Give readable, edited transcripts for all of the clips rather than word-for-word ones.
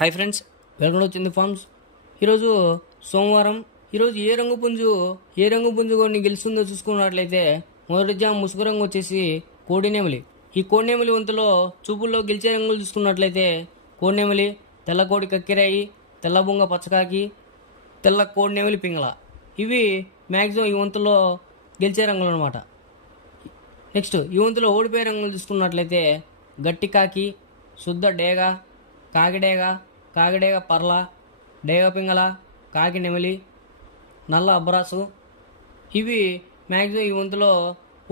Hi friends, welcome to చింది forms. ఈరోజు సోమవారం. ఈరోజు ఏ రంగు పుంజు కొన్ని గెలుస్తుందో చూసుకున్నట్లయితే మొదటి జామ్ ముసుగు రంగు వచ్చేసి కోడినెమిలి. ఈ కోడినెమిలి వంతులో చూపుల్లో గెలిచే రంగులు చూసుకున్నట్లయితే కోడినెమిలి, తెల్ల కోడి కక్కిరాయి, తెల్ల బొంగ పచ్చకాకి, తెల్ల కోడినెమిలి పింగళ. ఇవి మ్యాక్సిమం ఈ వంతులో గెలిచే రంగులు అనమాట. నెక్స్ట్ ఈ వంతులో ఓడిపోయే రంగులు చూసుకున్నట్లయితే గట్టి కాకి, శుద్ధ డేగ, కాకిడేగ పర్ల, డేగ పింగళ, కాకి నెమిలి, నల్ల అబ్రాసు. ఇవి మ్యాక్సిమం ఈ వంతులో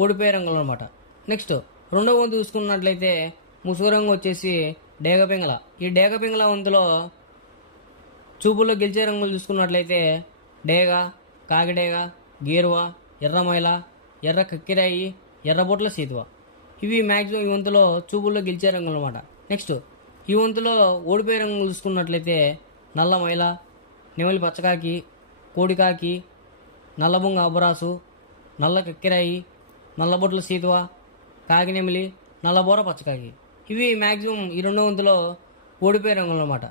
ఓడిపోయే రంగులు అనమాట. నెక్స్ట్ రెండవ వంతు చూసుకున్నట్లయితే ముసుగు రంగు వచ్చేసి డేగ పింగళ. ఈ డేగ పింగళ వంతులో చూపుల్లో గెలిచే రంగులు చూసుకున్నట్లయితే డేగ, కాకిడేగ, గేరువ, ఎర్రమైల, ఎర్ర కక్కిరాయి, ఎర్రబొట్ల సీతువ. ఇవి మ్యాక్సిమం ఈ వంతులో చూపుల్లో గెలిచే రంగులు అనమాట. నెక్స్ట్ ఈ వంతులో ఓడిపోయే రంగులు చూసుకున్నట్లయితే నల్ల మైల, నెమలి పచ్చకాకి, కోడికాకి, నల్లబొంగ అబరాసు, నల్ల కక్కిరాయి, నల్లబొట్ల సీతువ, కాకినెమిలి, నల్లబోర పచ్చకాకి. ఇవి మ్యాక్సిమం ఈ రెండో వంతులో ఓడిపోయే రంగులు అనమాట.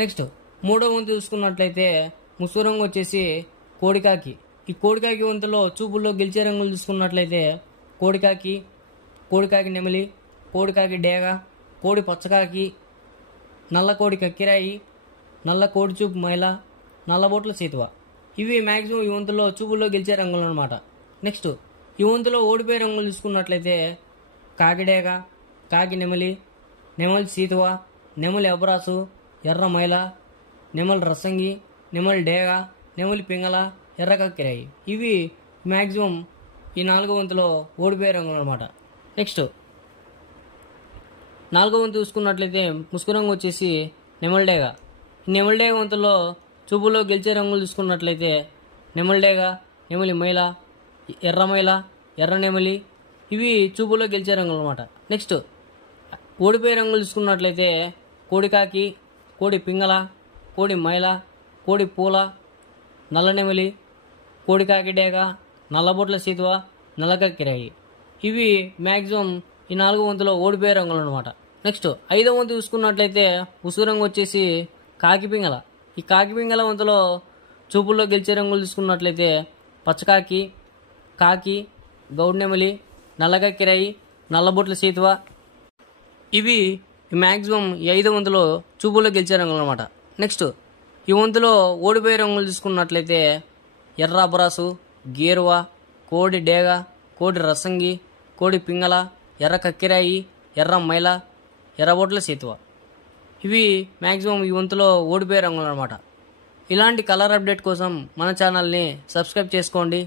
నెక్స్ట్ మూడో వంతు చూసుకున్నట్లయితే ముసుగు రంగు వచ్చేసి కోడికాకి. ఈ కోడికాకి వంతులో చూపుల్లో గెలిచే రంగులు చూసుకున్నట్లయితే కోడికాకి నెమిలి, కోడికాకి డేగ, కోడి పచ్చకాకి, నల్ల కోడి కక్కిరాయి, నల్ల కోడి చూపు మైల, నల్లబొట్ల సీతువ. ఇవి మ్యాక్సిమం ఈ వంతులో చూపుల్లో గెలిచే రంగులు అనమాట. నెక్స్ట్ ఈ వంతులో ఓడిపోయే రంగులు చూసుకున్నట్లయితే కాకిడేగ, కాకి నెమిలి, నెమలి సీతువ, నెమలి అబరాసు, ఎర్ర మైల, నెమలి రసంగి, నెమలి డేగ, నెమలి పింగళ, ఎర్ర కక్కిరాయి. ఇవి మ్యాక్సిమం ఈ నాలుగో వంతులో ఓడిపోయే రంగులు అనమాట. నెక్స్ట్ నాలుగో వంతు చూసుకున్నట్లయితే ముసుగు రంగు వచ్చేసి నెమలిడేగ. ఈ నెమలిడేగ వంతులో చూపుల్లో గెలిచే రంగులు చూసుకున్నట్లయితే నెమలిడేగ, నెమలి మైల, ఎర్రమైల, ఎర్ర నెమలి. ఇవి చూపుల్లో గెలిచే రంగులు అనమాట. నెక్స్ట్ ఓడిపోయే రంగులు చూసుకున్నట్లయితే కోడికాకి, కోడి పింగళ, కోడి మైల, కోడి పూల, నల్ల నెమలి, కోడికాకి డేగ, నల్లబొట్ల సీతువ, నల్లకక్కిరాయి. ఇవి మ్యాక్సిమం ఈ నాలుగో వంతులో ఓడిపోయే రంగులు అనమాట. నెక్స్ట్ ఐదో వంతు చూసుకున్నట్లయితే ముసుగు రంగు వచ్చేసి కాకి పింగళ. ఈ కాకి పింగళ వంతులో చూపుల్లో గెలిచే రంగులు చూసుకున్నట్లయితే పచ్చకాకి, కాకి, గౌడ్నెమలి, నల్లకక్కిరాయి, నల్లబొట్ల సీతువ. ఇవి మ్యాక్సిమం ఈ ఐదో వంతులో చూపుల్లో గెలిచే రంగులు అనమాట. నెక్స్ట్ ఈ వంతులో ఓడిపోయే రంగులు చూసుకున్నట్లయితే ఎర్ర అబరాసు, గేరువ, కోడి డేగ, కోడి రసంగి, కోడి పింగళ, ఎర్ర కక్కిరాయి, ఎర్ర మైల, ఎర్రబొట్ల సీతువ. ఇవి మ్యాక్సిమం ఈ వంతులో ఓడిపోయే రంగులు అనమాట. ఇలాంటి కలర్ అప్డేట్ కోసం మన ఛానల్ని సబ్స్క్రైబ్ చేసుకోండి.